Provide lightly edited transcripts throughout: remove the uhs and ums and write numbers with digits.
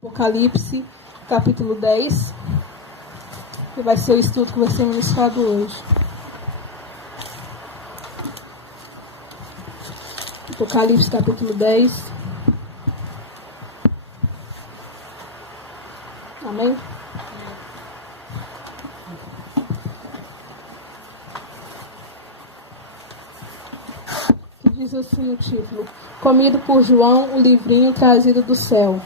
Apocalipse, capítulo 10, que vai ser o estudo que vai ser ministrado hoje. Apocalipse, capítulo 10. Amém? Que diz assim o título: Comido por João, o livrinho trazido do céu.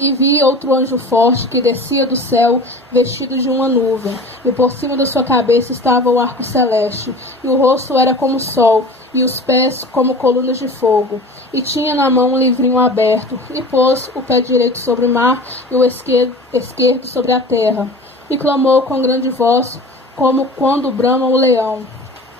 E vi outro anjo forte que descia do céu, vestido de uma nuvem, e por cima da sua cabeça estava o arco celeste, e o rosto era como o sol, e os pés como colunas de fogo. E tinha na mão um livrinho aberto, e pôs o pé direito sobre o mar, e o esquerdo sobre a terra. E clamou com grande voz, como quando brama o leão.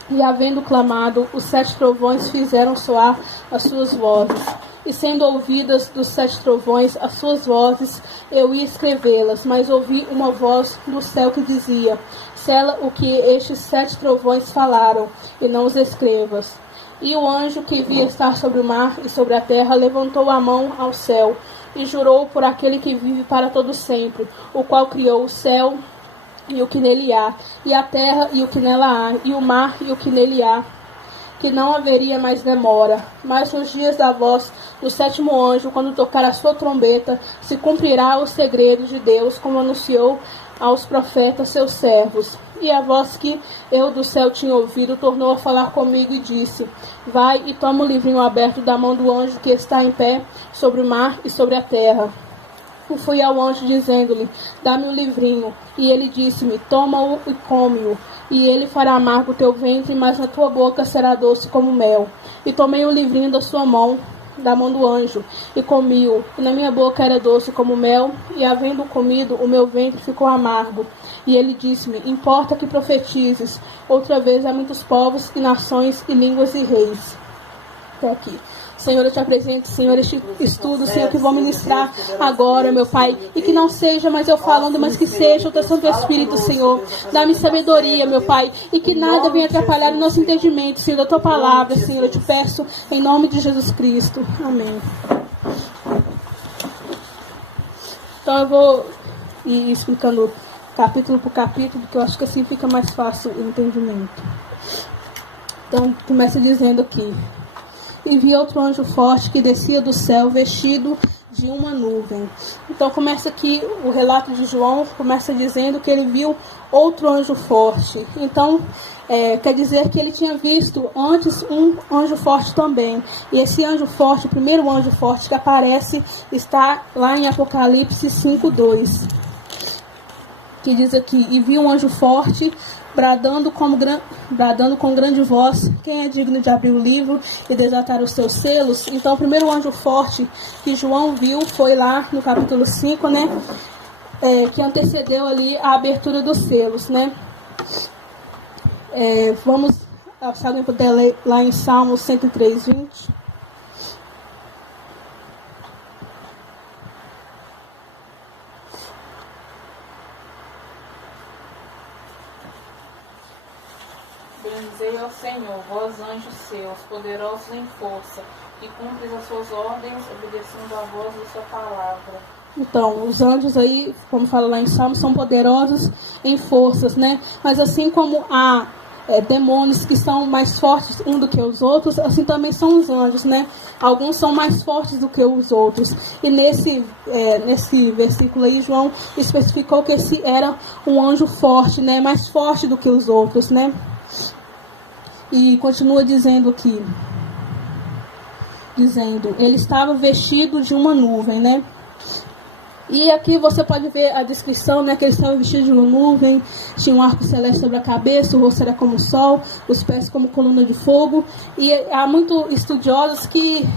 E havendo clamado, os 7 trovões fizeram soar as suas vozes. E sendo ouvidas dos 7 trovões as suas vozes, eu ia escrevê-las, mas ouvi uma voz do céu que dizia: sela o que estes 7 trovões falaram, e não os escrevas. E o anjo que via estar sobre o mar e sobre a terra levantou a mão ao céu, e jurou por aquele que vive para todo sempre, o qual criou o céu e o que nele há, e a terra e o que nela há, e o mar e o que nele há, que não haveria mais demora. Mas nos dias da voz do 7º anjo, quando tocar a sua trombeta, se cumprirá o segredo de Deus, como anunciou aos profetas seus servos. E a voz que eu do céu tinha ouvido tornou a falar comigo e disse: vai e toma o livrinho aberto da mão do anjo que está em pé sobre o mar e sobre a terra. E fui ao anjo dizendo-lhe: dá-me o livrinho. E ele disse-me: toma-o e come-o. E ele fará amargo o teu ventre, mas na tua boca será doce como mel. E tomei o livrinho da sua mão, da mão do anjo, e comi-o. E na minha boca era doce como mel, e havendo comido, o meu ventre ficou amargo. E ele disse-me: importa que profetizes outra vez a muitos povos e nações e línguas e reis. Até aqui. Senhor, eu te apresento, Senhor, este estudo, Senhor, que vou ministrar agora, meu Pai. E que não seja mais eu falando, mas que seja o teu Santo Espírito, Senhor. Dá-me sabedoria, meu Pai. E que nada venha atrapalhar o nosso entendimento, Senhor, da tua palavra, Senhor. Eu te peço em nome de Jesus Cristo. Amém. Então eu vou ir explicando capítulo por capítulo, porque eu acho que assim fica mais fácil o entendimento. Então, começa dizendo aqui: e vi outro anjo forte que descia do céu, vestido de uma nuvem. Então começa aqui o relato de João, começa dizendo que ele viu outro anjo forte. Então quer dizer que ele tinha visto antes um anjo forte também. E esse anjo forte, o primeiro anjo forte que aparece, está lá em Apocalipse 5:2. Que diz aqui: e vi um anjo forte bradando com grande voz: quem é digno de abrir o livro e desatar os seus selos? Então o primeiro anjo forte que João viu foi lá no capítulo 5, né? Que antecedeu ali a abertura dos selos, né? Vamos, se alguém puder ler lá em Salmos 103:20. Bendizei ao Senhor, vós anjos seus, poderosos em força, que cumpres as suas ordens, obedecendo a voz da sua palavra. Então, os anjos aí, como fala lá em Salmos, são poderosos em forças, né? Mas assim como há demônios que são mais fortes um do que os outros, assim também são os anjos, né? Alguns são mais fortes do que os outros. E nesse versículo aí, João especificou que esse era um anjo forte, né? Mais forte do que os outros, né? E continua dizendo aqui, ele estava vestido de uma nuvem, né? E aqui você pode ver a descrição, né? Que ele estava vestido de uma nuvem, tinha um arco celeste sobre a cabeça, o rosto era como o sol, os pés como coluna de fogo. E há muitos estudiosos que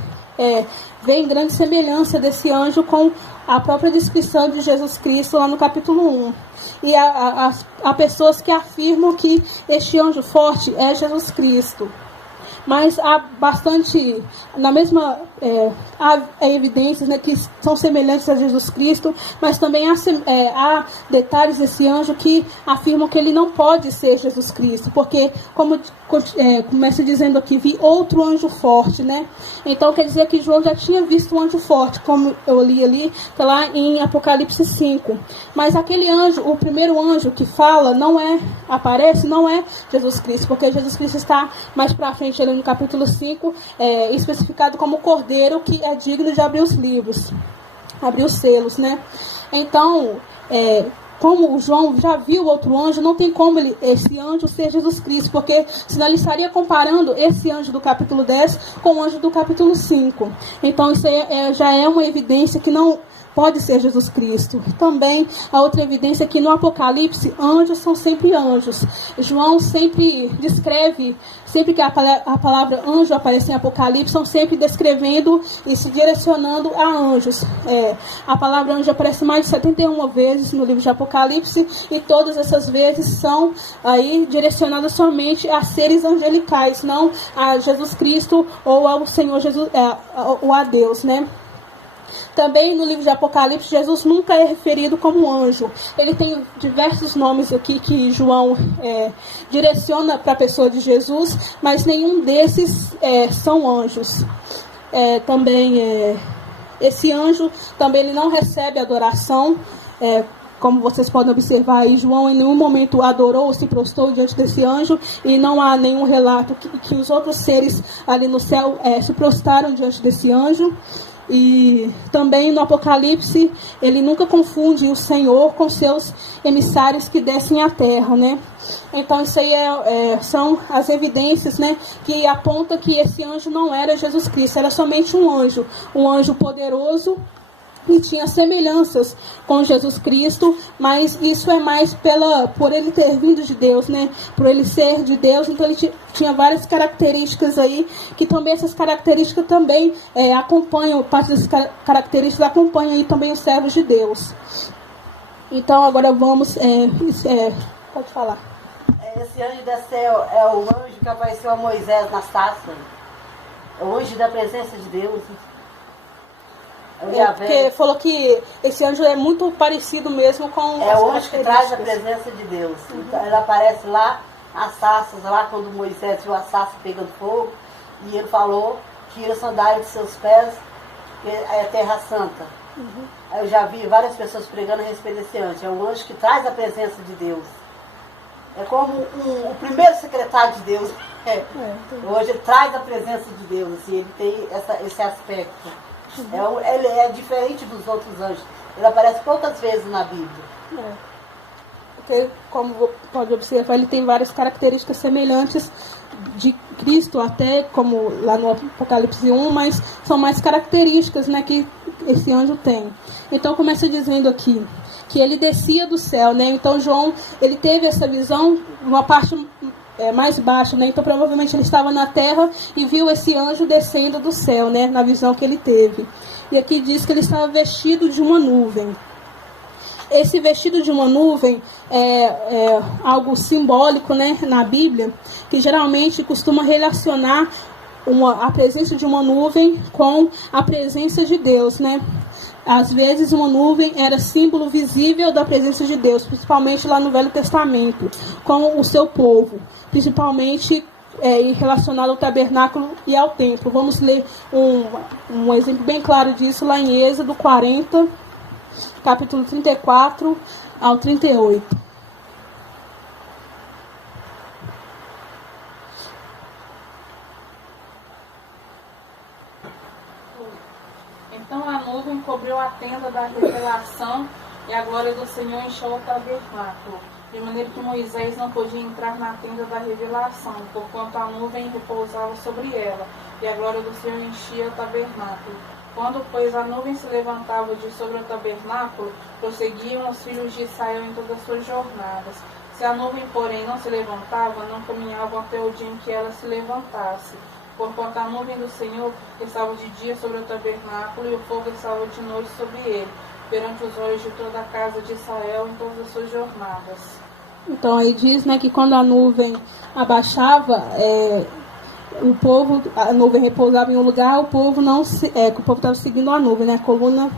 veem grande semelhança desse anjo com a própria descrição de Jesus Cristo lá no capítulo 1. E há pessoas que afirmam que este anjo forte é Jesus Cristo. Mas há bastante, na mesma há evidências, né, que são semelhantes a Jesus Cristo, mas também há detalhes desse anjo que afirmam que ele não pode ser Jesus Cristo, porque, como começa dizendo aqui, vi outro anjo forte, né? Então quer dizer que João já tinha visto um anjo forte, como eu li ali, tá lá em Apocalipse 5. Mas aquele anjo, o primeiro anjo que fala, não é Jesus Cristo, porque Jesus Cristo está mais para frente ali no capítulo 5, especificado como Cordeiro, que é digno de abrir os livros, abrir os selos, né? Então, como o João já viu outro anjo, não tem como esse anjo ser Jesus Cristo, porque senão ele estaria comparando esse anjo do capítulo 10 com o anjo do capítulo 5. Então, isso aí já é uma evidência que não pode ser Jesus Cristo. Também a outra evidência é que no Apocalipse, anjos são sempre anjos. João sempre descreve, sempre que a palavra anjo aparece em Apocalipse, são sempre descrevendo e se direcionando a anjos. A palavra anjo aparece mais de 71 vezes no livro de Apocalipse, e todas essas vezes são aí direcionadas somente a seres angelicais, não a Jesus Cristo ou ao Senhor Jesus, ou a Deus, né? Também no livro de Apocalipse, Jesus nunca é referido como anjo. Ele tem diversos nomes aqui que João direciona para a pessoa de Jesus, mas nenhum desses são anjos. Esse anjo também ele não recebe adoração. Como vocês podem observar aí, João em nenhum momento adorou ou se prostrou diante desse anjo, e não há nenhum relato que os outros seres ali no céu se prostraram diante desse anjo. E também no Apocalipse, ele nunca confunde o Senhor com seus emissários que descem à terra, né? Então isso aí são as evidências, né, que apontam que esse anjo não era Jesus Cristo, era somente um anjo poderoso, e tinha semelhanças com Jesus Cristo, mas isso é mais por ele ter vindo de Deus, né? Por ele ser de Deus, então ele tinha várias características aí, que também essas características também acompanham, parte dessas características acompanham aí também os servos de Deus. Então agora vamos, pode falar. Esse anjo desceu é o anjo que apareceu a Moisés na sarça, é o anjo da presença de Deus. Porque falou que esse anjo é muito parecido mesmo com o anjo que traz a presença de Deus. Então, ele aparece lá nas sarças, lá quando Moisés viu a sarça pegando fogo, e ele falou: tira a sandália de seus pés, que é a terra santa. Uhum. Eu já vi várias pessoas pregando a respeito desse anjo. É um anjo que traz a presença de Deus. É como o primeiro secretário de Deus. Hoje ele traz a presença de Deus, assim, ele tem esse aspecto. Ele é diferente dos outros anjos. Ele aparece poucas vezes na Bíblia. Porque, como pode observar, ele tem várias características semelhantes de Cristo, até como lá no Apocalipse 1, mas são mais características, né, que esse anjo tem. Então começa dizendo aqui que ele descia do céu, né? Então João, ele teve essa visão numa parte mais baixa, né? Então provavelmente ele estava na terra e viu esse anjo descendo do céu, né? Na visão que ele teve. E aqui diz que ele estava vestido de uma nuvem. Esse vestido de uma nuvem é algo simbólico, né? Na Bíblia, que geralmente costuma relacionar a presença de uma nuvem com a presença de Deus, né? Às vezes uma nuvem era símbolo visível da presença de Deus, principalmente lá no Velho Testamento, com o seu povo, principalmente relacionado ao tabernáculo e ao templo. Vamos ler um exemplo bem claro disso lá em Êxodo 40, capítulo 34 ao 38. Então a nuvem cobriu a tenda da revelação, e a glória do Senhor encheu o tabernáculo, de maneira que Moisés não podia entrar na tenda da revelação, porquanto a nuvem repousava sobre ela, e a glória do Senhor enchia o tabernáculo. Quando, pois, a nuvem se levantava de sobre o tabernáculo, prosseguiam os filhos de Israel em todas as suas jornadas. Se a nuvem, porém, não se levantava, não caminhavam até o dia em que ela se levantasse. Porquanto a nuvem do Senhor estava de dia sobre o tabernáculo, e o fogo estava de noite sobre ele, perante os olhos de toda a casa de Israel em todas as suas jornadas. Então aí diz, né, que quando a nuvem abaixava, o povo, a nuvem repousava em um lugar, o povo não o povo estava seguindo a nuvem, né? A coluna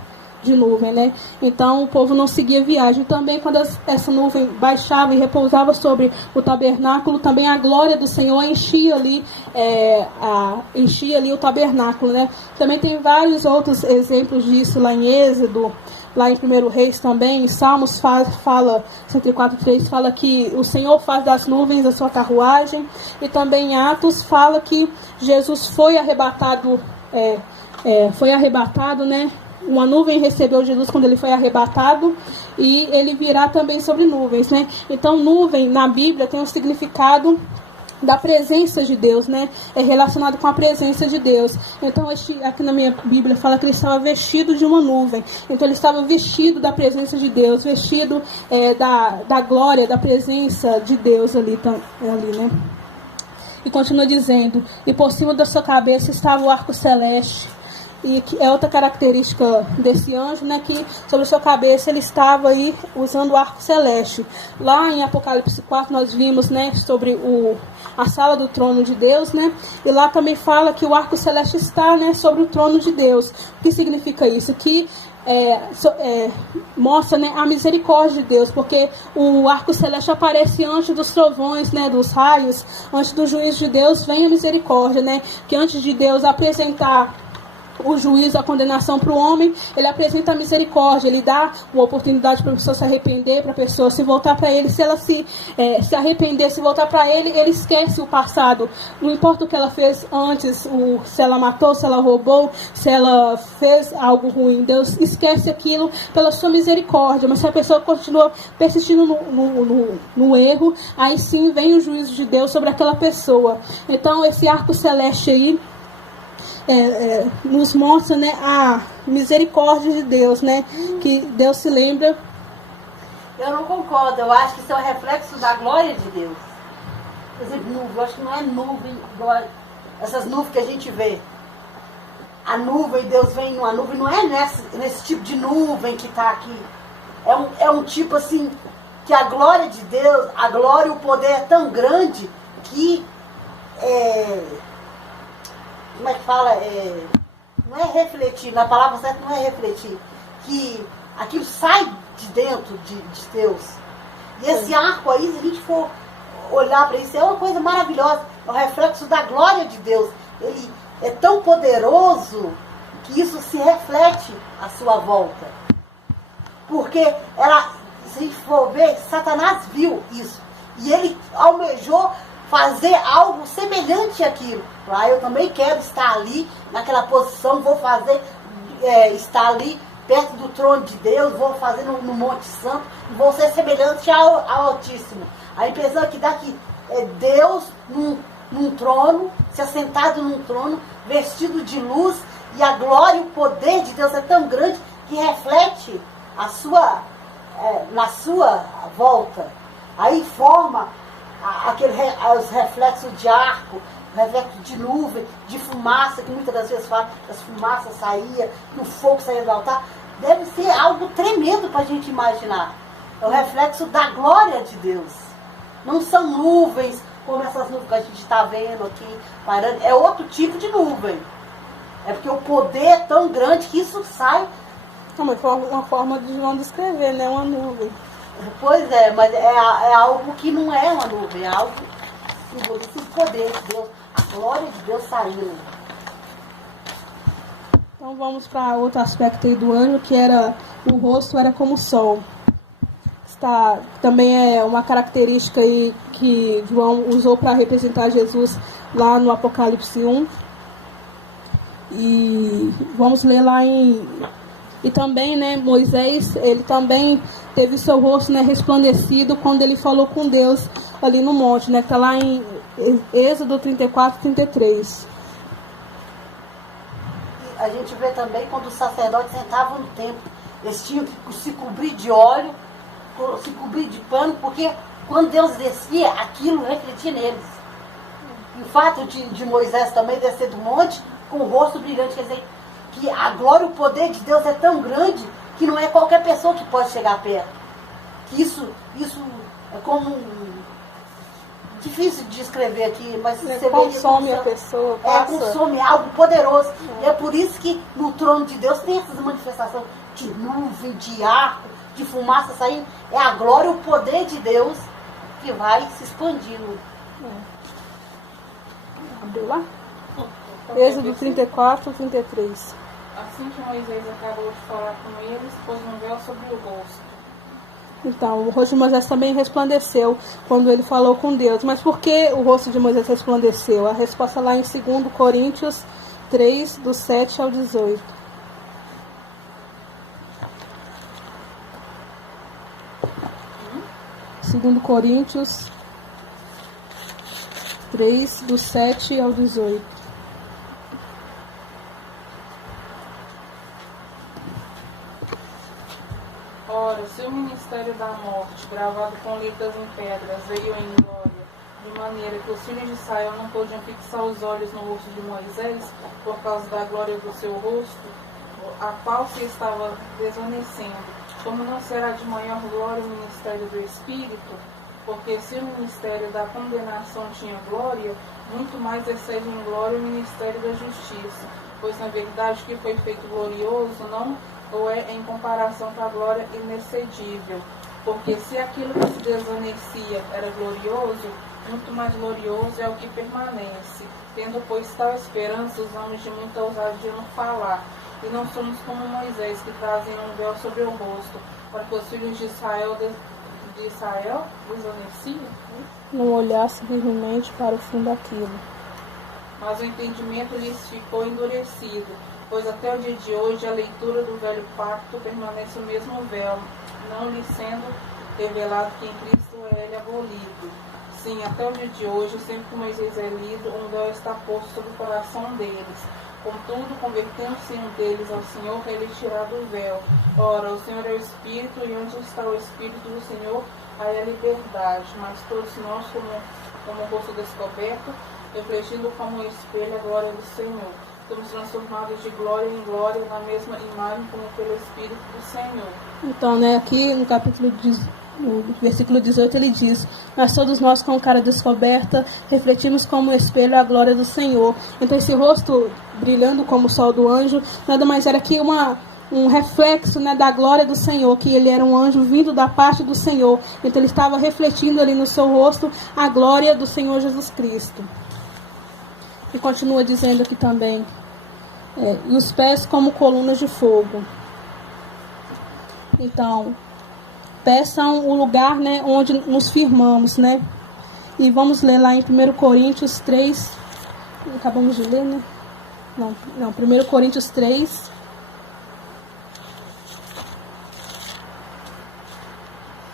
de nuvem, né? Então o povo não seguia viagem. Também quando essa nuvem baixava e repousava sobre o tabernáculo, também a glória do Senhor enchia ali o tabernáculo, né? Também tem vários outros exemplos disso lá em Êxodo, lá em 1 Reis também. Em Salmos fala 104:3 fala que o Senhor faz das nuvens a sua carruagem, e também em Atos fala que Jesus foi arrebatado, né? Uma nuvem recebeu Jesus quando ele foi arrebatado, e ele virá também sobre nuvens, né? Então, nuvem na Bíblia tem um significado da presença de Deus, né? É relacionado com a presença de Deus. Então, aqui na minha Bíblia fala que ele estava vestido de uma nuvem. Então, ele estava vestido da presença de Deus, vestido da glória, da presença de Deus ali, né? E continua dizendo: e por cima da sua cabeça estava o arco celeste. E que é outra característica desse anjo, né, que sobre a sua cabeça ele estava aí usando o arco celeste. Lá em Apocalipse 4 nós vimos, né, sobre a sala do trono de Deus, né, e lá também fala que o arco celeste está, né, sobre o trono de Deus. O que significa isso? Que mostra, né, a misericórdia de Deus, porque o arco celeste aparece antes dos trovões, né, dos raios, antes do juízo de Deus vem a misericórdia, né, que antes de Deus apresentar o juízo, a condenação para o homem, ele apresenta a misericórdia, ele dá uma oportunidade para a pessoa se arrepender, para a pessoa se voltar para ele. Se ela se arrepender, se voltar para ele, ele esquece o passado. Não importa o que ela fez antes, se ela matou, se ela roubou, se ela fez algo ruim, Deus esquece aquilo pela sua misericórdia. Mas se a pessoa continua persistindo no erro, aí sim vem o juízo de Deus sobre aquela pessoa. Então esse arco celeste aí nos mostra, né, a misericórdia de Deus, né, que Deus se lembra. Eu não concordo, eu acho que isso é um reflexo da glória de Deus. Por exemplo, nuvem, eu acho que não é nuvem, essas nuvens que a gente vê. A nuvem, Deus vem numa nuvem, não é nesse tipo de nuvem que está aqui. É um tipo assim, que a glória de Deus, a glória e o poder é tão grande que como é que fala? Não é refletir, na palavra certa não é refletir, que aquilo sai de dentro de Deus. E esse arco aí, se a gente for olhar para isso, é uma coisa maravilhosa, é um reflexo da glória de Deus. Ele é tão poderoso que isso se reflete à sua volta. Porque se a gente for ver, Satanás viu isso, e ele almejou fazer algo semelhante àquilo. Eu também quero estar ali, naquela posição, vou fazer, estar ali, perto do trono de Deus, vou fazer no Monte Santo, vou ser semelhante ao Altíssimo. Aí pensando que daqui Deus num trono, se assentado num trono, vestido de luz, e a glória e o poder de Deus é tão grande que reflete na sua volta. Aí forma os reflexos de arco, reflexo de nuvem, de fumaça, que muitas das vezes fala que as fumaças saíam, que o fogo saía do altar. Deve ser algo tremendo para a gente imaginar. É o reflexo da glória de Deus. Não são nuvens como essas nuvens que a gente está vendo aqui, parando. É outro tipo de nuvem. É porque o poder é tão grande que isso sai. Não, mas foi uma forma de João descrever, né? Uma nuvem. Pois é, mas é algo que não é uma nuvem, é algo que simboliza o poder de Deus, a glória de Deus saindo. Então vamos para outro aspecto aí do anjo, que o rosto era como o sol. Também é uma característica aí que João usou para representar Jesus lá no Apocalipse 1. E vamos ler lá E também, né, Moisés, ele também teve seu rosto, né, resplandecido quando ele falou com Deus ali no monte, né, que está lá em Êxodo 34, 33. A gente vê também quando os sacerdotes entravam no templo, eles tinham que se cobrir de óleo, se cobrir de pano, porque quando Deus descia, aquilo refletia neles. E o fato de Moisés também descer do monte com o rosto brilhante, quer dizer, que a glória e o poder de Deus é tão grande que não é qualquer pessoa que pode chegar perto. Que isso é como difícil de escrever aqui, mas você vê consome que a pessoa, passa. consome algo poderoso. E é por isso que no trono de Deus tem essas manifestações de nuvem, de arco, de fumaça saindo. É a glória, o poder de Deus que vai se expandindo. Abriu lá? Êxodo 34, 33. Assim que Moisés acabou de falar com eles, pôs um véu sobre o rosto. Então, o rosto de Moisés também resplandeceu quando ele falou com Deus. Mas por que o rosto de Moisés resplandeceu? A resposta lá em 2 Coríntios 3, do 7 ao 18. Segundo Coríntios 3, do 7 ao 18. Ora, se o ministério da morte, gravado com letras em pedras, veio em glória, de maneira que os filhos de Israel não podiam fixar os olhos no rosto de Moisés, por causa da glória do seu rosto, a qual se estava desvanecendo, como não será de maior glória o ministério do Espírito? Porque se o ministério da condenação tinha glória, muito mais excede em glória o ministério da justiça, pois na verdade que foi feito glorioso não ou é em comparação com a glória inexcedível. Porque se aquilo que se desvanecia era glorioso, muito mais glorioso é o que permanece. Tendo, pois, tal esperança, usamos de muita ousadia no falar, e não somos como Moisés, que trazem um véu sobre o rosto, para que os filhos de Israel desvaneciam, Não olhasse vivamente para o fim daquilo. mas o entendimento lhes ficou endurecido, pois até o dia de hoje a leitura do velho pacto permanece o mesmo véu, não lhe sendo revelado que em Cristo é ele abolido. Sim, até o dia de hoje, sempre que Moisés é lido, um véu está posto sobre o coração deles. Contudo, convertendo-se um deles ao Senhor, é-lhe tirado o véu. Ora, o Senhor é o Espírito, e onde está o Espírito do Senhor, aí a liberdade. Mas todos nós, como o rosto descoberto, refletindo como um espelho a glória do Senhor, somos transformados de glória em glória na mesma imagem como pelo Espírito do Senhor. Então, aqui no no versículo 18 ele diz: mas todos nós com cara descoberta refletimos como um espelho a glória do Senhor. Então esse rosto brilhando como o sol do anjo nada mais era que um reflexo, da glória do Senhor, que ele era um anjo vindo da parte do Senhor. Então ele estava refletindo ali no seu rosto a glória do Senhor Jesus Cristo. E continua dizendo aqui também, e os pés como colunas de fogo. Então, pés são o lugar, onde nos firmamos, E vamos ler lá em 1 Coríntios 3, acabamos de ler, Não, 1 Coríntios 3,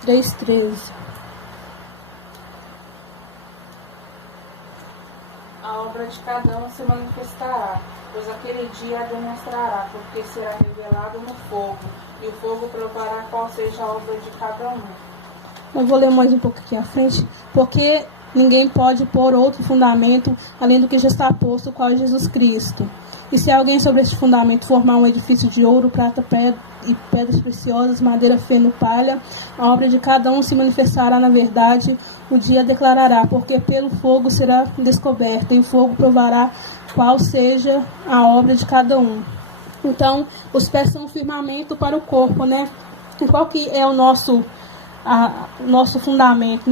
três 13. A obra de cada um se manifestará, pois aquele dia a demonstrará, porque será revelado no fogo, e o fogo provará qual seja a obra de cada um. Eu vou ler mais um pouco aqui à frente, porque ninguém pode pôr outro fundamento além do que já está posto, qual é Jesus Cristo. E se alguém sobre este fundamento formar um edifício de ouro, prata, e pedras preciosas, madeira, feno, palha, a obra de cada um se manifestará na verdade, o dia declarará, porque pelo fogo será descoberta, e o fogo provará qual seja a obra de cada um. Então, os pés são um firmamento para o corpo, E qual que é o nosso fundamento,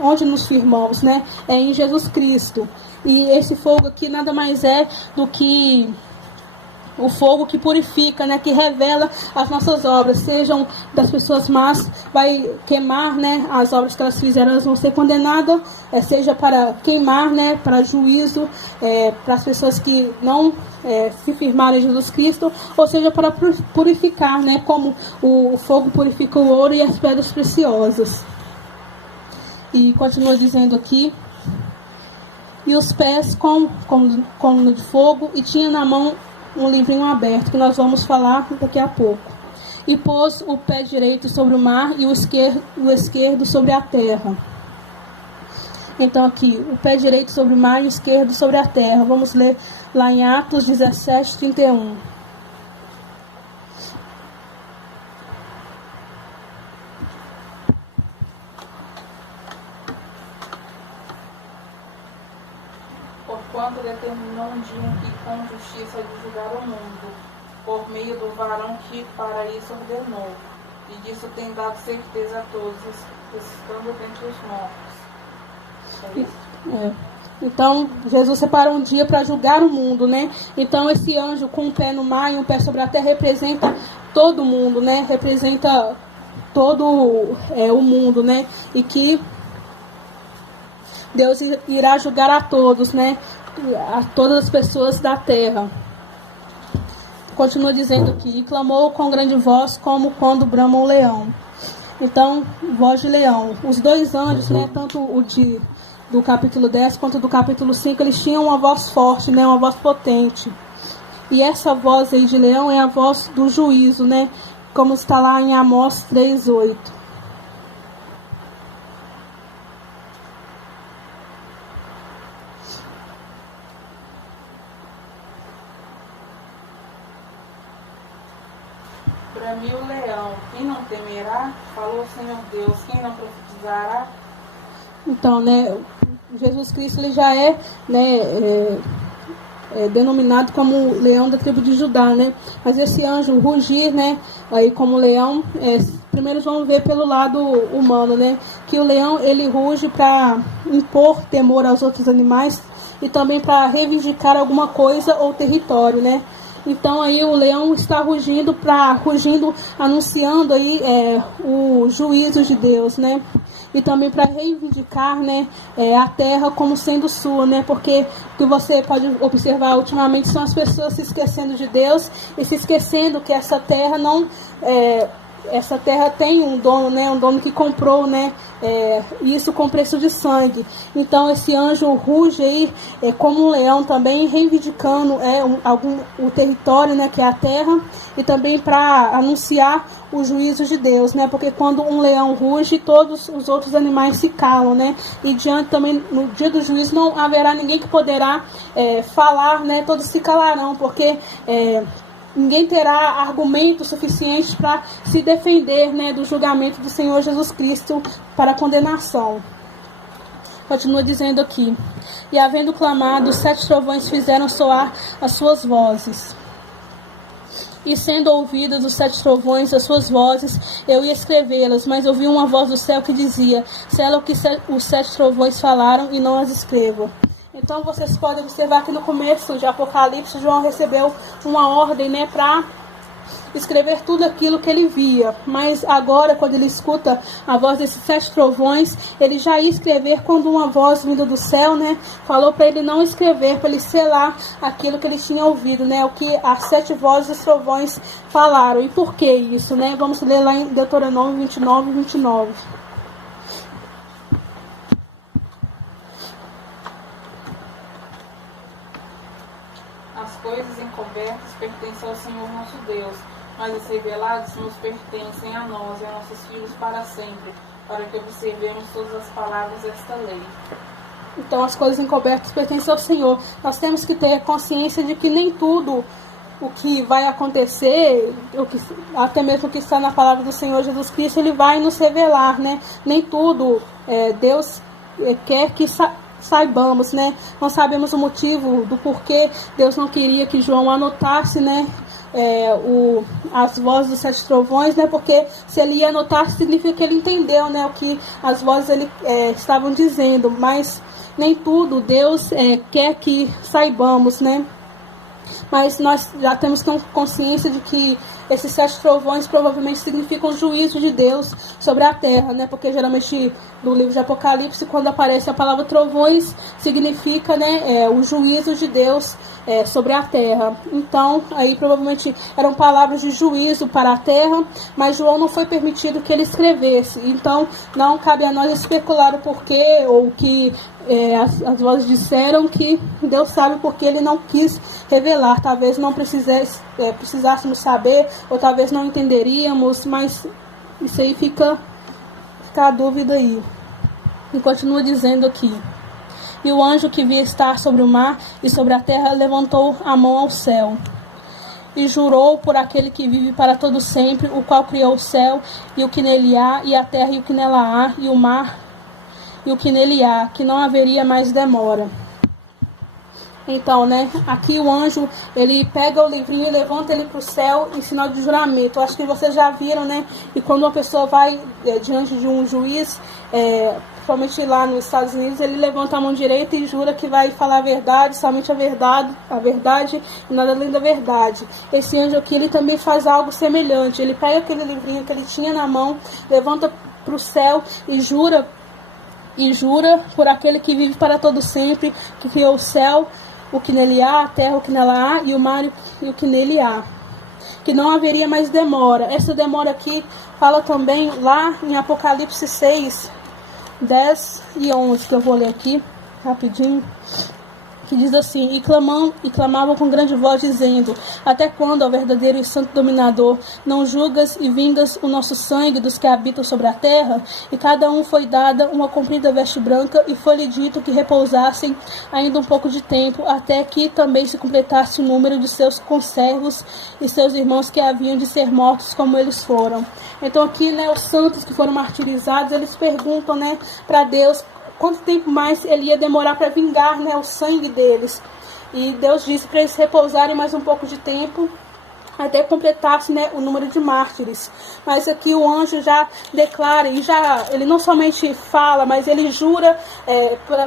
onde nos firmamos, É em Jesus Cristo. E esse fogo aqui nada mais é do que o fogo que purifica, que revela as nossas obras, sejam das pessoas más, vai queimar, as obras que elas fizeram, elas vão ser condenadas, seja para queimar, para juízo, para as pessoas que não se firmaram em Jesus Cristo, ou seja, para purificar, como o fogo purifica o ouro e as pedras preciosas. E continua dizendo aqui, e os pés com coluna de fogo, e tinha na mão um livrinho aberto, que nós vamos falar daqui a pouco. E pôs o pé direito sobre o mar e o esquerdo sobre a terra. Então aqui, o pé direito sobre o mar e o esquerdo sobre a terra. Vamos ler lá em Atos 17, 31. porquanto determinou um dia em que com justiça de julgar o mundo, por meio do varão que para isso ordenou. E disso tem dado certeza a todos, ressuscitando dentre os mortos. É isso? Então, Jesus separou um dia para julgar o mundo, né? Então, esse anjo com um pé no mar e um pé sobre a terra representa todo mundo, né? Representa todo o mundo, né? E que Deus irá julgar a todos, né? A todas as pessoas da terra. Continua dizendo aqui, e clamou com grande voz, como quando brama o leão. Então, voz de leão. Os dois anjos, né? Tanto o do capítulo 10 quanto do capítulo 5, eles tinham uma voz forte, né? Uma voz potente. E essa voz aí de leão é a voz do juízo, né? Como está lá em Amós 3:8. Bramiu o leão, quem não temerá? Falou o Senhor Deus, quem não profetizará? Então, né, Jesus Cristo ele já é, né, denominado como leão da tribo de Judá, né? Mas esse anjo rugir, né, aí como leão, primeiro vamos ver pelo lado humano, né? Que o leão ele ruge para impor temor aos outros animais e também para reivindicar alguma coisa ou território, né? Então aí o leão está rugindo, anunciando aí o juízo de Deus, né? E também para reivindicar, né, a terra como sendo sua, né? Porque o que você pode observar ultimamente são as pessoas se esquecendo de Deus e se esquecendo que essa terra não essa terra tem um dono, né? Um dono que comprou, né? Isso com preço de sangue. Então esse anjo ruge aí como um leão também, reivindicando o território, né? Que é a terra, e também para anunciar o juízo de Deus, né? Porque quando um leão ruge, todos os outros animais se calam, né? E diante também, no dia do juízo, não haverá ninguém que poderá falar, né? Todos se calarão, porque ninguém terá argumentos suficientes para se defender, né, do julgamento do Senhor Jesus Cristo para a condenação. Continua dizendo aqui, e havendo clamado, os 7 trovões fizeram soar as suas vozes. E sendo ouvidas os 7 trovões, as suas vozes, eu ia escrevê-las, mas ouvi uma voz do céu que dizia, sela o que os 7 trovões falaram e não as escrevam. Então vocês podem observar que no começo de Apocalipse, João recebeu uma ordem, né, para escrever tudo aquilo que ele via. Mas agora, quando ele escuta a voz desses 7 trovões, ele já ia escrever quando uma voz vinda do céu, né, falou para ele não escrever, para ele selar aquilo que ele tinha ouvido, né, o que as 7 vozes dos trovões falaram. E por que isso, né? Vamos ler lá em Deuteronômio 29:29. As coisas encobertas pertencem ao Senhor nosso Deus, mas as reveladas nos pertencem a nós e a nossos filhos para sempre, para que observemos todas as palavras desta lei. Então as coisas encobertas pertencem ao Senhor. Nós temos que ter consciência de que nem tudo o que vai acontecer, até mesmo o que está na palavra do Senhor Jesus Cristo, ele vai nos revelar, né? Nem tudo Deus quer que saibamos, né? Não sabemos o motivo do porquê Deus não queria que João anotasse, né, as vozes dos 7 trovões, né? Porque se ele ia anotar, significa que ele entendeu, né, o que as vozes estavam dizendo, mas nem tudo Deus quer que saibamos, né? Mas nós já temos consciência de que esses 7 trovões provavelmente significam o juízo de Deus sobre a terra, né? Porque geralmente no livro de Apocalipse, quando aparece a palavra trovões, significa, né, o juízo de Deus sobre a terra. Então, aí provavelmente eram palavras de juízo para a terra, mas João não foi permitido que ele escrevesse. Então, não cabe a nós especular o porquê ou o que as vozes disseram, que Deus sabe porque ele não quis revelar. Talvez não precisássemos saber, ou talvez não entenderíamos, mas isso aí fica a dúvida aí. E continua dizendo aqui, e o anjo que via estar sobre o mar e sobre a terra levantou a mão ao céu e jurou por aquele que vive para todo sempre, o qual criou o céu e o que nele há, e a terra e o que nela há, e o mar e o que nele há, que não haveria mais demora. Então, né, aqui o anjo, ele pega o livrinho e levanta ele para o céu em sinal de juramento. Eu acho que vocês já viram, né, e quando uma pessoa vai diante de um juiz, principalmente lá nos Estados Unidos, ele levanta a mão direita e jura que vai falar a verdade, somente a verdade e nada além da verdade. Esse anjo aqui, ele também faz algo semelhante. Ele pega aquele livrinho que ele tinha na mão, levanta para o céu e jura por aquele que vive para todo sempre, que criou o céu, o que nele há, a terra, o que nela há, e o mar e o que nele há. Que não haveria mais demora. Essa demora aqui fala também lá em Apocalipse 6, 10 e 11, que eu vou ler aqui rapidinho. Que diz assim: e clamavam com grande voz, dizendo: até quando, ó verdadeiro e santo dominador, não julgas e vingas o nosso sangue dos que habitam sobre a terra? E cada um foi dada uma comprida veste branca, e foi-lhe dito que repousassem ainda um pouco de tempo, até que também se completasse o número de seus conservos e seus irmãos que haviam de ser mortos como eles foram. Então aqui, né, os santos que foram martirizados, eles perguntam, né, para Deus quanto tempo mais ele ia demorar para vingar, né, o sangue deles. E Deus disse para eles repousarem mais um pouco de tempo, até completasse, né, o número de mártires. Mas aqui o anjo já declara, e ele não somente fala, mas ele jura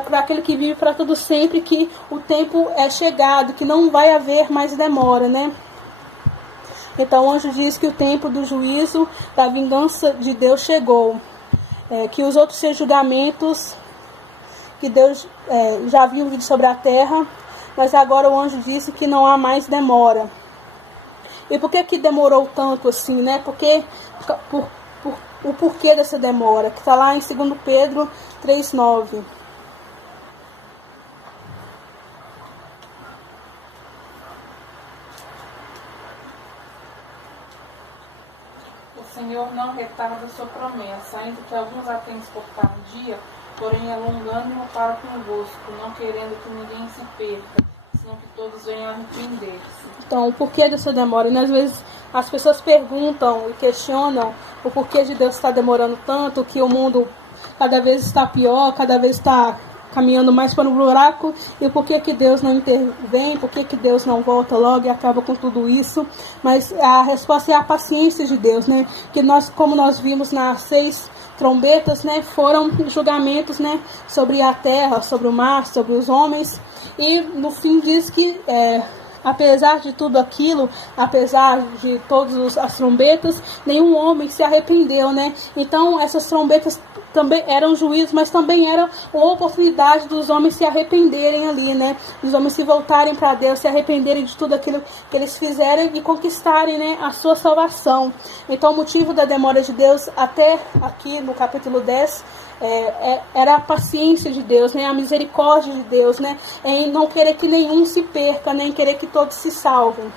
para aquele que vive para todo sempre que o tempo é chegado, que não vai haver mais demora, né? Então o anjo diz que o tempo do juízo, da vingança de Deus chegou. Que os outros seus julgamentos que Deus já havia vindo sobre a terra, mas agora o anjo disse que não há mais demora. E por que demorou tanto assim, né? O porquê dessa demora, que está lá em 2 Pedro 3,9. O Senhor não retarda sua promessa, ainda que alguns a tenham por tardia, porém é longânimo para convosco, não querendo que ninguém se perca, senão que todos venham a arrepender-se. Então, o porquê dessa demora? E às vezes as pessoas perguntam e questionam o porquê de Deus estar demorando tanto, que o mundo cada vez está pior, cada vez está caminhando mais para o buraco, e por que Deus não intervém, por que Deus não volta logo e acaba com tudo isso. Mas a resposta é a paciência de Deus, né? Que nós, como nós vimos nas 6 trombetas, né, foram julgamentos, né, sobre a terra, sobre o mar, sobre os homens, e no fim diz que apesar de tudo aquilo, apesar de todas as trombetas, nenhum homem se arrependeu, né? Então essas trombetas também eram juízos, mas também era uma oportunidade dos homens se arrependerem ali, né? Dos homens se voltarem para Deus, se arrependerem de tudo aquilo que eles fizeram e conquistarem, né, a sua salvação. Então o motivo da demora de Deus até aqui no capítulo 10 era a paciência de Deus, né, a misericórdia de Deus, né, em não querer que nenhum se perca, nem querer que todos se salvem.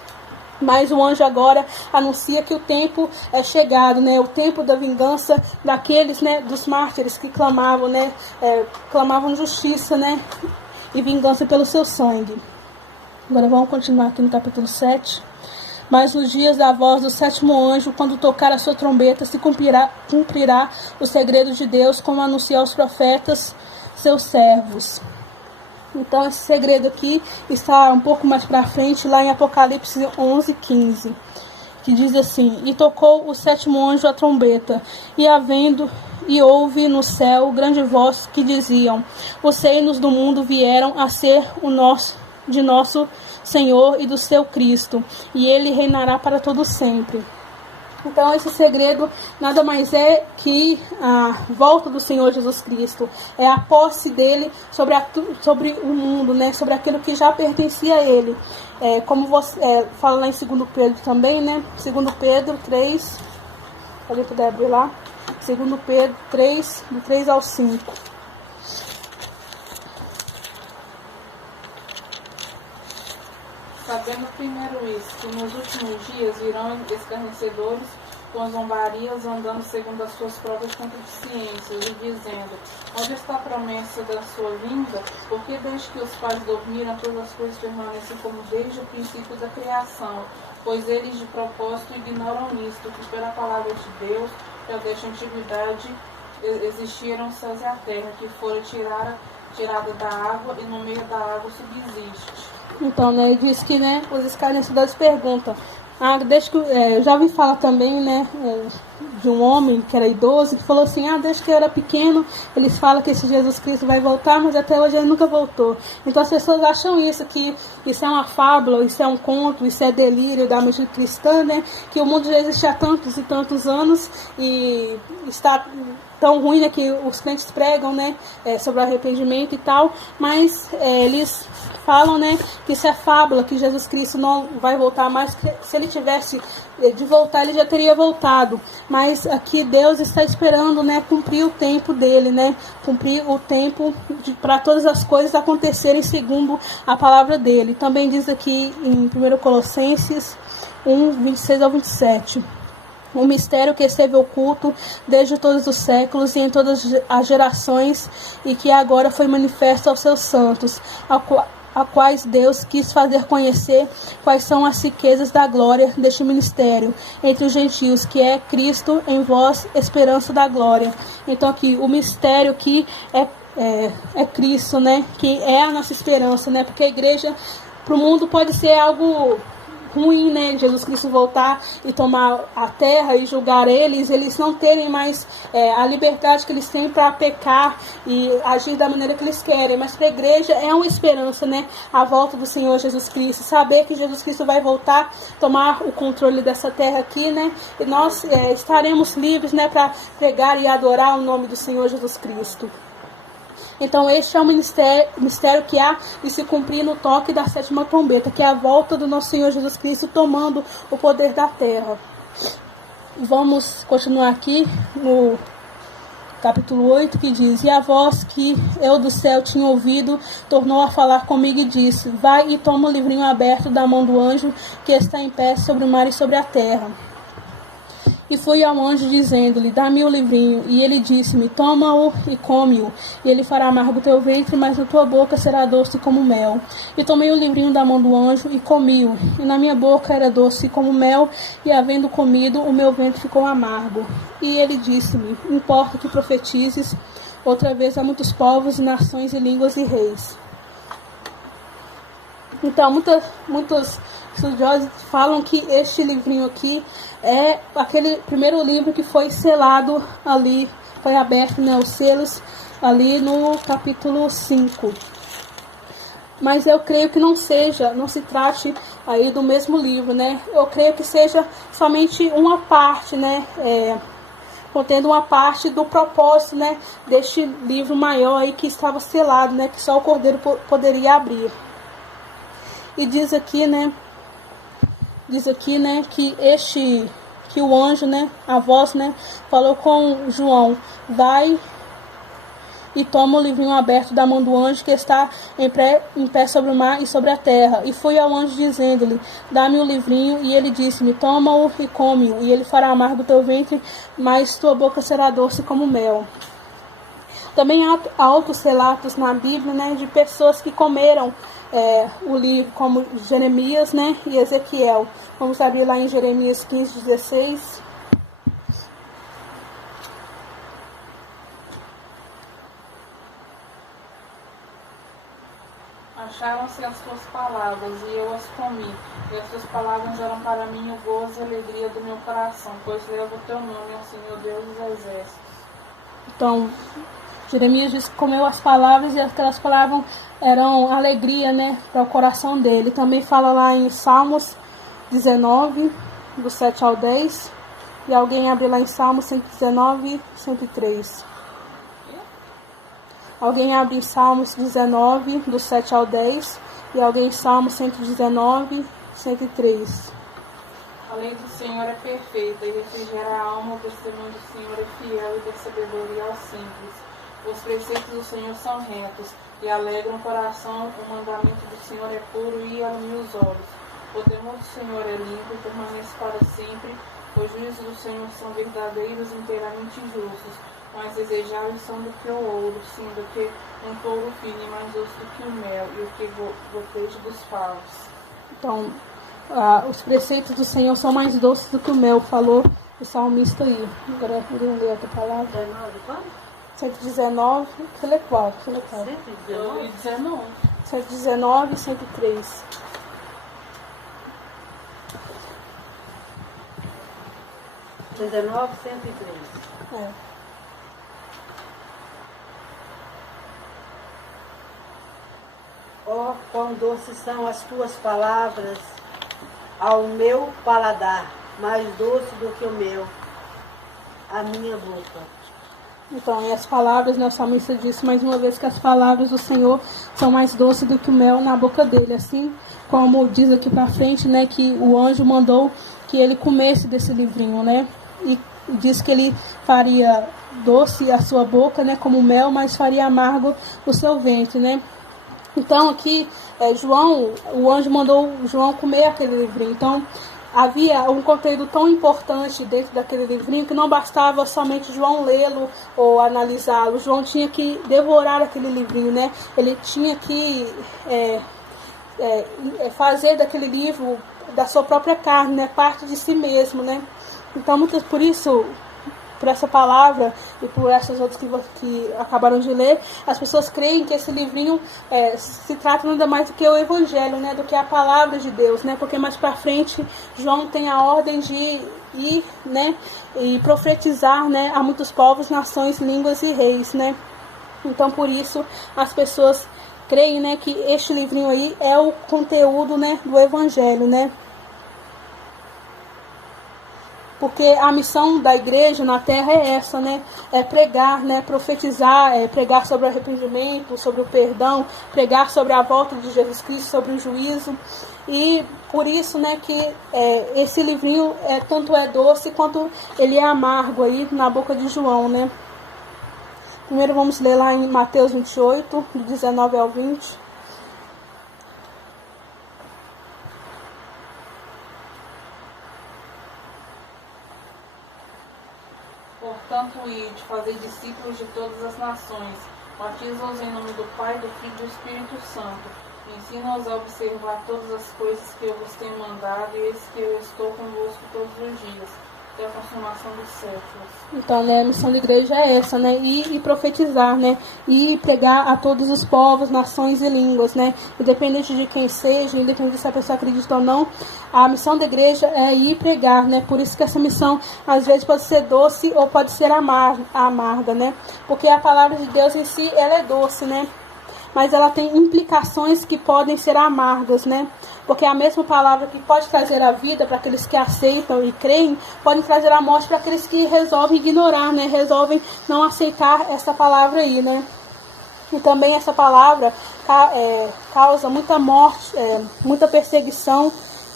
Mas o anjo agora anuncia que o tempo é chegado, né? O tempo da vingança daqueles, né, dos mártires que clamavam, né, clamavam justiça, né, e vingança pelo seu sangue. Agora vamos continuar aqui no capítulo 7. Mas nos dias da voz do 7º anjo, quando tocar a sua trombeta, se cumprirá o segredo de Deus, como anunciou aos profetas, seus servos. Então esse segredo aqui está um pouco mais para frente, lá em Apocalipse 11:15, que diz assim: e tocou o 7º anjo a trombeta, e houve no céu grande voz que diziam: os reinos do mundo vieram a ser de nosso Senhor e do seu Cristo, e ele reinará para todo sempre. Então esse segredo nada mais é que a volta do Senhor Jesus Cristo, é a posse dele sobre o mundo, né? Sobre aquilo que já pertencia a ele. Como você fala lá em 2 Pedro também, né? 2 Pedro 3, se alguém puder abrir lá, 2 Pedro 3, do 3 ao 5. Sabendo primeiro isso, que nos últimos dias virão escarnecedores com zombarias, andando segundo as suas próprias concupiscências, e dizendo: onde está a promessa da sua vinda? Porque desde que os pais dormiram, todas as coisas permanecem como desde o princípio da criação. Pois eles de propósito ignoram isto, que pela palavra de Deus, já desde a antiguidade existiram os céus e a terra, que fora tirada tirada da água, e no meio da água subsiste. Então, né, diz que, né, os escarnecedores perguntam. Desde que, eu já ouvi falar também, né, de um homem que era idoso, que falou assim, desde que eu era pequeno, eles falam que esse Jesus Cristo vai voltar, mas até hoje ele nunca voltou. Então as pessoas acham isso, que isso é uma fábula, isso é um conto, isso é delírio da mente cristã, né, que o mundo já existe há tantos e tantos anos e está tão ruim, né, que os crentes pregam, né, sobre o arrependimento e tal, mas eles falam, né, que isso é fábula, que Jesus Cristo não vai voltar mais, que se ele tivesse de voltar, ele já teria voltado, mas aqui Deus está esperando, né, cumprir o tempo dele, né, cumprir o tempo para todas as coisas acontecerem segundo a palavra dele. Também diz aqui em 1 Colossenses 1, 26 ao 27. Um mistério que esteve oculto desde todos os séculos e em todas as gerações, e que agora foi manifesto aos seus santos, a quais Deus quis fazer conhecer quais são as riquezas da glória deste ministério entre os gentios, que é Cristo em vós, esperança da glória. Então aqui, o mistério que é Cristo, né? Que é a nossa esperança, né? Porque a igreja, para o mundo, pode ser algo ruim, né? Jesus Cristo voltar e tomar a terra e julgar eles não terem mais a liberdade que eles têm para pecar e agir da maneira que eles querem. Mas para a igreja é uma esperança, né? A volta do Senhor Jesus Cristo, saber que Jesus Cristo vai voltar, tomar o controle dessa terra aqui, né? E nós estaremos livres, né? Para pregar e adorar o nome do Senhor Jesus Cristo. Então este é o mistério que há de se cumprir no toque da sétima trombeta, que é a volta do nosso Senhor Jesus Cristo tomando o poder da terra. Vamos continuar aqui no capítulo 8, que diz: E a voz que eu do céu tinha ouvido tornou a falar comigo e disse: Vai e toma o livrinho aberto da mão do anjo que está em pé sobre o mar e sobre a terra. E fui ao anjo dizendo-lhe: Dá-me o livrinho. E ele disse-me: Toma-o e come-o. E ele fará amargo o teu ventre, mas na tua boca será doce como mel. E tomei o livrinho da mão do anjo e comi-o. E na minha boca era doce como mel, e havendo comido, o meu ventre ficou amargo. E ele disse-me: Importa que profetizes outra vez a muitos povos, nações e línguas e reis. Então, muitos estudiosos falam que este livrinho aqui é aquele primeiro livro que foi selado ali, foi aberto, né, os selos ali no capítulo 5. Mas eu creio que não se trate aí do mesmo livro, né? Eu creio que seja somente uma parte, né? Contendo uma parte do propósito, né, deste livro maior aí que estava selado, né? Que só o Cordeiro poderia abrir. E diz aqui, né, que o anjo, né, a voz, né, falou com João: vai e toma o livrinho aberto da mão do anjo que está em pé sobre o mar e sobre a terra. E fui ao anjo dizendo-lhe: Dá-me o livrinho. E ele disse-me: Toma-o e come-o. E ele fará amargo o teu ventre, mas tua boca será doce como mel. Também há outros relatos na Bíblia, né, de pessoas que comeram o livro, como Jeremias, né, e Ezequiel. Vamos abrir lá em Jeremias 15, 16. Acharam-se as tuas palavras, e eu as comi, e as tuas palavras eram para mim o gozo e a alegria do meu coração, pois levo o teu nome ao Senhor Deus dos exércitos. Então, Jeremias diz que comeu as palavras, e aquelas palavras eram alegria, né, para o coração dele. Também fala lá em Salmos 19, do 7 ao 10. E alguém abre lá em Salmos 119, 103. Alguém abre em Salmos 19, do 7 ao 10. E alguém em Salmos 119, 103. A lei do Senhor é perfeita e refrigera a alma, o testemunho do Senhor é fiel e dá sabedoria aos simples. Os preceitos do Senhor são retos e alegram o coração, o mandamento do Senhor é puro e alumia os olhos. O temor do Senhor é limpo e permanece para sempre. Os juízos do Senhor são verdadeiros e inteiramente justos. Mais desejáveis são do que o ouro, sim, do que um couro fino, e mais doce do que o mel, e o que gotejo dos favos. Então, os preceitos do Senhor são mais doces do que o mel, falou o salmista aí. Agora eu vou ler outra palavra. 119, você lê qual? Você lê qual? 119. 119 e 103. e 103. É. Ó, quão doces são as tuas palavras ao meu paladar, mais doce do que o mel, a minha boca. Então, e as palavras, né, o salmista disse mais uma vez que as palavras do Senhor são mais doces do que o mel na boca dele. Assim como diz aqui pra frente, né, que o anjo mandou que ele comesse desse livrinho, né? E diz que ele faria doce a sua boca, né, como mel, mas faria amargo o seu ventre, né? Então aqui, João, o anjo mandou João comer aquele livrinho. Então havia um conteúdo tão importante dentro daquele livrinho que não bastava somente João lê-lo ou analisá-lo. João tinha que devorar aquele livrinho, né? Ele tinha que fazer daquele livro da sua própria carne, né? Parte de si mesmo, né? Então, por isso, por essa palavra e por essas outras que acabaram de ler, as pessoas creem que esse livrinho se trata nada mais do que o Evangelho, né, do que a palavra de Deus, né, porque mais para frente João tem a ordem de ir, né, e profetizar, né, a muitos povos, nações, línguas e reis, né. Então por isso as pessoas creem, né, que este livrinho aí é o conteúdo, né, do Evangelho, né. Porque a missão da igreja na terra é essa, né? É pregar, né? Profetizar, pregar sobre o arrependimento, sobre o perdão, pregar sobre a volta de Jesus Cristo, sobre o juízo. E por isso, né, que esse livrinho tanto é doce quanto ele é amargo aí na boca de João, né? Primeiro vamos ler lá em Mateus 28, do 19 ao 20. Portanto, ide, fazer discípulos de todas as nações, batiza-os em nome do Pai, do Filho e do Espírito Santo, ensina-os a observar todas as coisas que eu vos tenho mandado, e eis que eu estou convosco todos os dias, até a consumação dos séculos. Então, né, a missão da igreja é essa, né, ir e profetizar, né, ir pregar a todos os povos, nações e línguas, né, independente de quem seja, independente se a pessoa acredita ou não, a missão da igreja é ir pregar, né, por isso que essa missão às vezes pode ser doce ou pode ser amarga, né, porque a palavra de Deus em si, ela é doce, né, mas ela tem implicações que podem ser amargas, né? Porque a mesma palavra que pode trazer a vida para aqueles que aceitam e creem, pode trazer a morte para aqueles que resolvem ignorar, né? Resolvem não aceitar essa palavra aí, né? E também essa palavra causa muita morte, muita perseguição,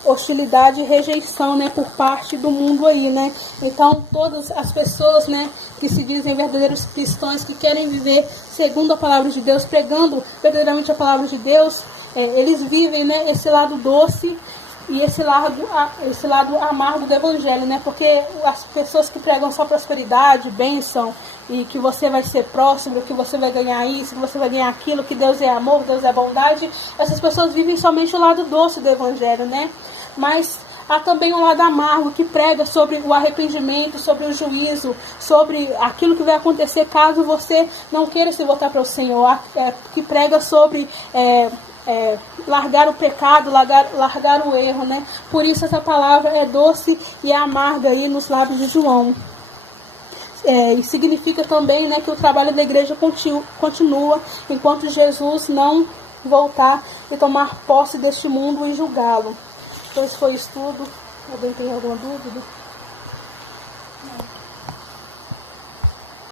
hostilidade e rejeição, né, por parte do mundo aí, né? Então todas as pessoas, né, que se dizem verdadeiros cristãos, que querem viver segundo a palavra de Deus, pregando verdadeiramente a palavra de Deus, eles vivem, né, esse lado doce e esse lado amargo do evangelho, né? Porque as pessoas que pregam só prosperidade, bênção, e que você vai ser próximo, que você vai ganhar isso, que você vai ganhar aquilo, que Deus é amor, Deus é bondade, essas pessoas vivem somente o lado doce do evangelho, né? Mas há também um lado amargo que prega sobre o arrependimento, sobre o juízo, sobre aquilo que vai acontecer caso você não queira se voltar para o Senhor, que prega sobre largar o pecado, largar o erro, né? Por isso essa palavra é doce e é amarga aí nos lábios de João. E significa também, né, que o trabalho da igreja continua enquanto Jesus não voltar e tomar posse deste mundo e julgá-lo. Então, esse foi o estudo. Alguém tem alguma dúvida?